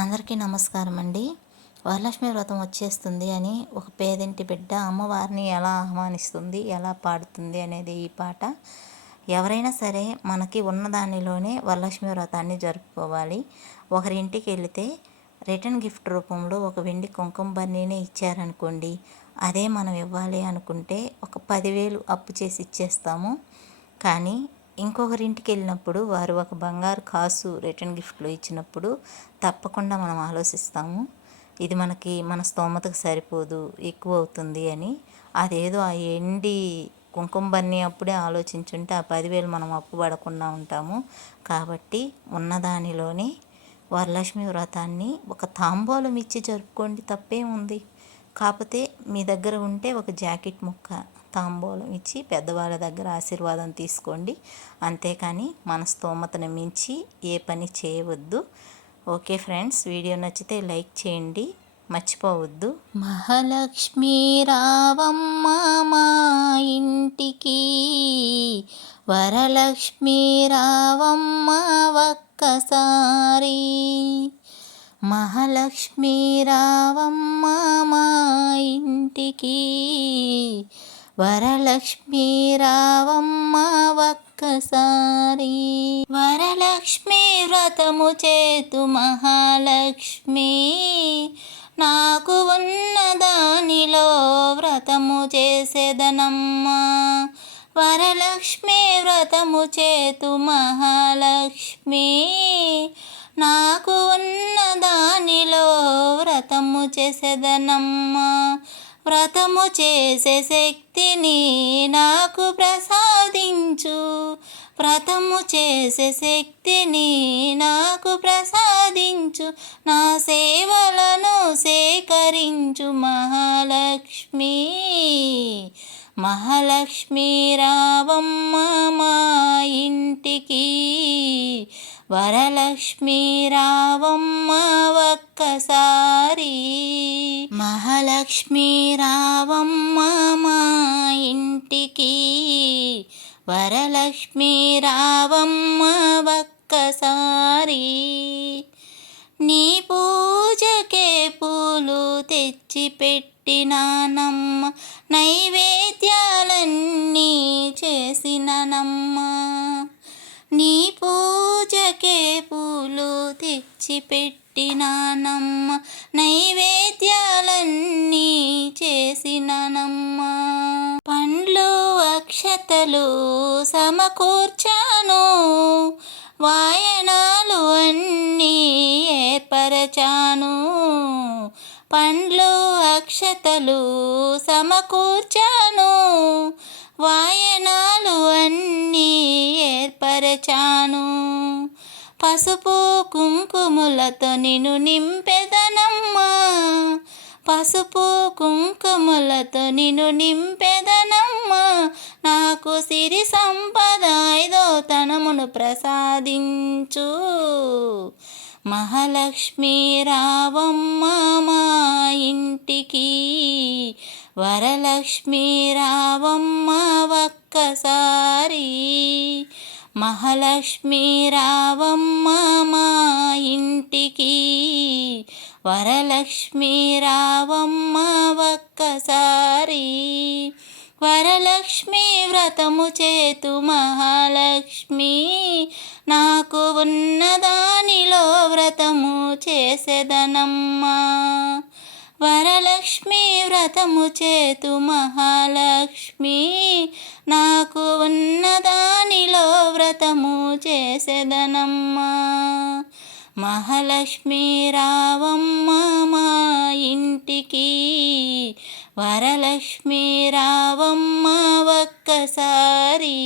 అందరికీ నమస్కారం అండి. వరలక్ష్మి వ్రతం వచ్చేస్తుంది అని ఒక పేదింటి బిడ్డ అమ్మవారిని ఎలా ఆహ్వానిస్తుంది, ఎలా పాడుతుంది అనేది ఈ పాట. ఎవరైనా సరే మనకి ఉన్నదానిలోనే వరలక్ష్మి వ్రతాన్ని జరుపుకోవాలి. ఒకరింటికి వెళితే రిటర్న్ గిఫ్ట్ రూపంలో ఒక వెండి కుంకుమ బన్నీనే ఇచ్చారనుకోండి, అదే మనం ఇవ్వాలి అనుకుంటే ఒక 10,000 అప్పు చేసి ఇచ్చేస్తాము. కానీ ఇంకొకరింటికి వెళ్ళినప్పుడు వారు ఒక బంగారు కాసు రిటర్న్ గిఫ్ట్లో ఇచ్చినప్పుడు తప్పకుండా మనం ఆలోచిస్తాము, ఇది మన స్తోమతకు సరిపోదు, ఎక్కువ అవుతుంది అని. అదేదో ఆ ఎండి కుంకుమ బన్నీ అప్పుడే ఆలోచించుంటే ఆ 10,000 మనం అప్పు పడకుండా ఉంటాము. కాబట్టి ఉన్నదానిలోనే వరలక్ష్మి వ్రతాన్ని ఒక తాంబూలం ఇచ్చి జరుపుకోండి, తప్పేముంది. కాకపోతే మీ దగ్గర ఉంటే ఒక జాకెట్ ముక్క తాంబూలం ఇచ్చి పెద్దవాళ్ళ దగ్గర ఆశీర్వాదం తీసుకోండి. అంతేకాని మన స్తోమతను మించి ఏ పని చేయవద్దు. ఓకే ఫ్రెండ్స్, వీడియో నచ్చితే లైక్ చేయండి, మర్చిపోవద్దు. మహాలక్ష్మి రావమ్మ మా ఇంటికి, వరలక్ష్మి రావమ్మ ఒక్కసారి. మహాలక్ష్మి రావమ్మ మా ఇంటికి, వరలక్ష్మి రావమ్మ ఒక్కసారి. వరలక్ష్మి వ్రతము చేతు మహాలక్ష్మి, నాకు ఉన్న దానిలో వ్రతము చేసేదనమ్మా. వరలక్ష్మి వ్రతము చేతు మహాలక్ష్మి, నాకు ఉన్న దానిలో వ్రతము చేసేదనమ్మా. వ్రతము చేసే శక్తిని నాకు ప్రసాదించు, వ్రతము చేసే శక్తిని నాకు ప్రసాదించు, నా సేవలను సేకరించు మహాలక్ష్మి. మహాలక్ష్మి రావమ్మ మా ఇంటికి, వరలక్ష్మి రావమ్మ ఒక్కసారి. మహాలక్ష్మి రావమ్మ మా ఇంటికి, వరలక్ష్మి రావమ్మ ఒక్కసారి. నీ పూజకే పూలు తెచ్చి పెట్టినానమ్మ, నైవేద్యాలన్నీ చేసిననమ్మ. నీ పూజకే పూలు తెచ్చి పెట్టినానమ్మ, నైవేద్యాలన్నీ చేసిననమ్మ. పండ్లు అక్షతలు సమకూర్చాను, వాయనాలు అన్నీ ఏర్పరచాను. పండ్లు అక్షతలు సమకూర్చాను, వాయనాలు అన్నీ ఏర్పరచాను. పసుపు కుంకుమలతో నిన్ను నింపెదనమ్మా, పసుపు కుంకుమలతో నిన్ను నింపెదనమ్మా. నాకు సిరి సంపద ఐదో తనమును ప్రసాదించు. మహాలక్ష్మి రావమ్మ మా ఇంటికి, వరలక్ష్మి రావమ్మ ఒక్కసారి. మహాలక్ష్మి రావమ్మ మా ఇంటికి, వరలక్ష్మి రావమ్మ ఒక్కసారి. వరలక్ష్మి వ్రతము చేతు మహాలక్ష్మి, నాకు ఉన్న దానిలో వ్రతము చేసేదనమ్మా. వరలక్ష్మి వ్రతము చేతు మహాలక్ష్మి, నాకు ఉన్న దానిలో వ్రతము చేసేదనమ్మా. మహాలక్ష్మి రావమ్మ మా ఇంటికి, వరలక్ష్మి రావమ్మ ఒక్కసారి.